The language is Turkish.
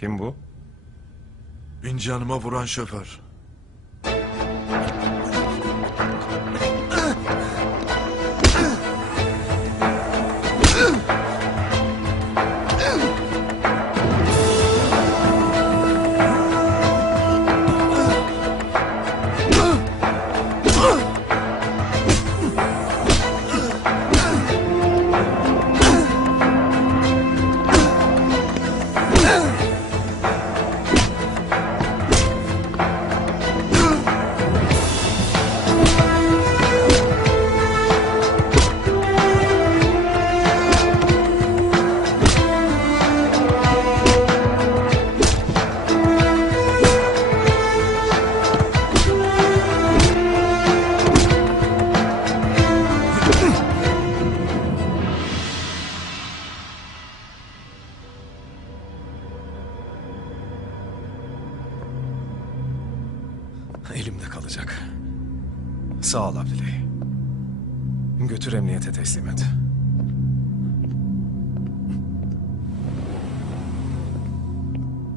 Kim bu? İnci Hanım'a vuran şoför. Elimde kalacak. Sağ ol Abdüley. Götür emniyete teslim et.